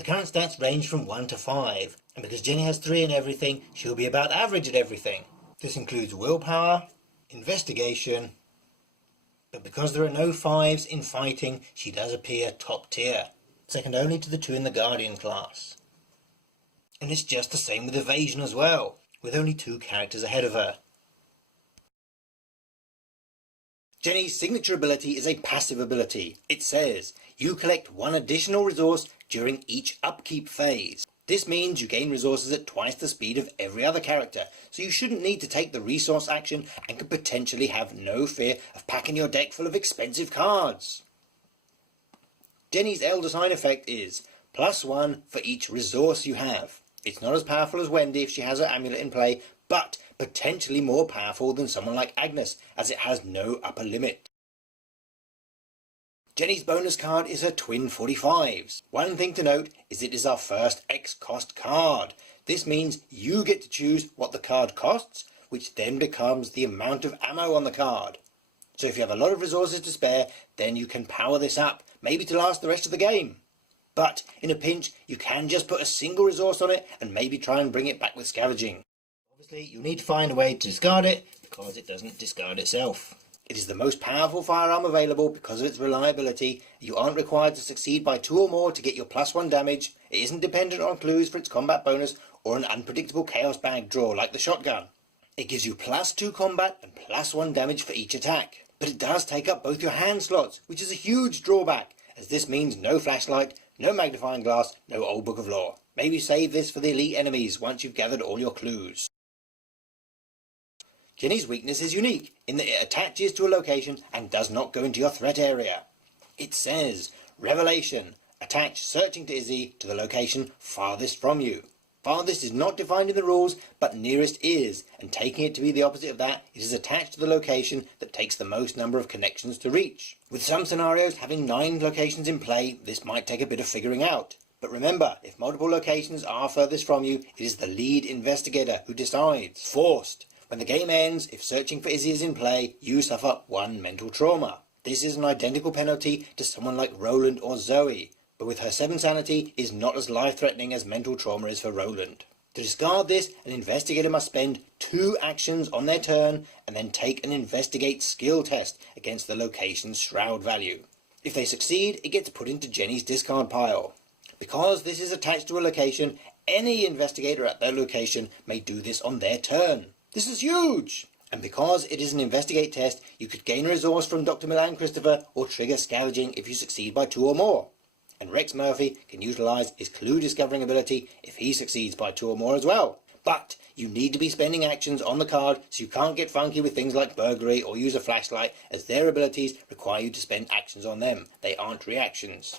The current stats range from 1 to 5, and because Jenny has 3 in everything, she'll be about average at everything. This includes willpower, investigation, but because there are no 5s in fighting, she does appear top tier, second only to the 2 in the Guardian class. And it's just the same with evasion as well, with only 2 characters ahead of her. Jenny's signature ability is a passive ability. It says, you collect 1 additional resource during each upkeep phase. This means you gain resources at twice the speed of every other character, so you shouldn't need to take the resource action and could potentially have no fear of packing your deck full of expensive cards. Jenny's Elder Sign effect is +1 for each resource you have. It's not as powerful as Wendy if she has her amulet in play, but potentially more powerful than someone like Agnes, as it has no upper limit. Jenny's bonus card is her twin 45s. One thing to note is it is our first X-cost card. This means you get to choose what the card costs, which then becomes the amount of ammo on the card. So if you have a lot of resources to spare, then you can power this up, maybe to last the rest of the game. But in a pinch, you can just put a single resource on it and maybe try and bring it back with scavenging. Obviously, you'll need to find a way to discard it, because it doesn't discard itself. It is the most powerful firearm available because of its reliability. You aren't required to succeed by 2 or more to get your +1 damage. It isn't dependent on clues for its combat bonus or an unpredictable chaos bag draw like the shotgun. It gives you +2 combat and +1 damage for each attack. But it does take up both your hand slots, which is a huge drawback, as this means no flashlight, no magnifying glass, no old book of lore. Maybe save this for the elite enemies once you've gathered all your clues. Jenny's weakness is unique in that it attaches to a location and does not go into your threat area. It says, Revelation, attach searching to Izzie to the location farthest from you. Farthest is not defined in the rules, but nearest is, and taking it to be the opposite of that, it is attached to the location that takes the most number of connections to reach. With some scenarios having 9 locations in play, this might take a bit of figuring out. But remember, if multiple locations are furthest from you, it is the lead investigator who decides. Forced. When the game ends, if searching for Izzie is in play, you suffer 1 mental trauma. This is an identical penalty to someone like Roland or Zoe, but with her 7 sanity is not as life-threatening as mental trauma is for Roland. To discard this, an investigator must spend 2 actions on their turn and then take an investigate skill test against the location's shroud value. If they succeed, it gets put into Jenny's discard pile. Because this is attached to a location, any investigator at their location may do this on their turn. This is huge! And because it is an investigate test, you could gain a resource from Dr. Milan Christopher or trigger scavenging if you succeed by 2 or more. And Rex Murphy can utilise his clue discovering ability if he succeeds by 2 or more as well. But you need to be spending actions on the card, so you can't get funky with things like burglary or use a flashlight, as their abilities require you to spend actions on them. They aren't reactions.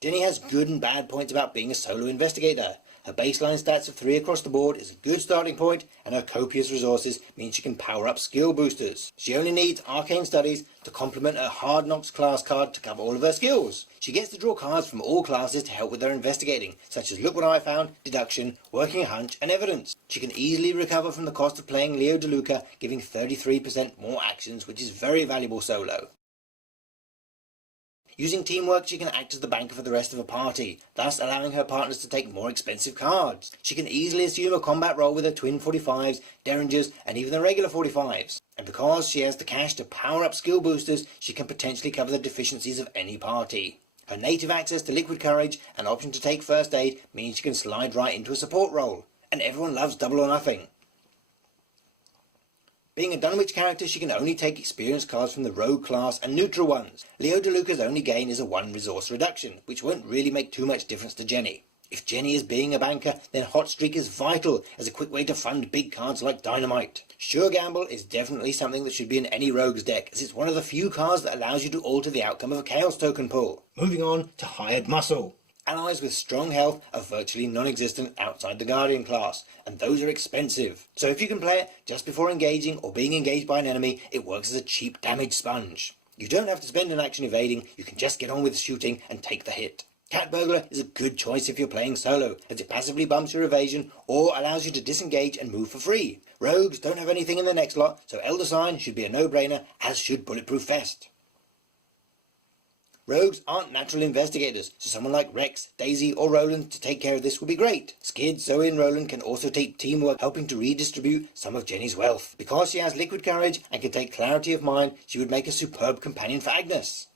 Jenny has good and bad points about being a solo investigator. Her baseline stats of 3 across the board is a good starting point, and her copious resources mean she can power up skill boosters. She only needs Arcane Studies to complement her Hard Knocks class card to cover all of her skills. She gets to draw cards from all classes to help with her investigating, such as Look What I Found, Deduction, Working a Hunch, and Evidence. She can easily recover from the cost of playing Leo DeLuca, giving 33% more actions, which is very valuable solo. Using teamwork, she can act as the banker for the rest of a party, thus allowing her partners to take more expensive cards. She can easily assume a combat role with her twin 45s, derringers, and even the regular 45s. And because she has the cash to power up skill boosters, she can potentially cover the deficiencies of any party. Her native access to liquid courage and option to take first aid means she can slide right into a support role. And everyone loves double or nothing. Being a Dunwich character, she can only take experience cards from the rogue class and neutral ones. Leo DeLuca's only gain is a 1 resource reduction, which won't really make too much difference to Jenny. If Jenny is being a banker, then Hot Streak is vital as a quick way to fund big cards like Dynamite. Sure Gamble is definitely something that should be in any rogue's deck, as it's one of the few cards that allows you to alter the outcome of a Chaos token pull. Moving on to Hired Muscle. Allies with strong health are virtually non-existent outside the Guardian class, and those are expensive. So if you can play it just before engaging or being engaged by an enemy, it works as a cheap damage sponge. You don't have to spend an action evading, you can just get on with shooting and take the hit. Cat Burglar is a good choice if you're playing solo, as it passively bumps your evasion or allows you to disengage and move for free. Rogues don't have anything in the next lot, so Elder Sign should be a no-brainer, as should Bulletproof Vest. Rogues aren't natural investigators, so someone like Rex, Daisy or Roland to take care of this would be great. Skid, Zoe and Roland can also take teamwork helping to redistribute some of Jenny's wealth. Because she has liquid courage and can take clarity of mind, she would make a superb companion for Agnes.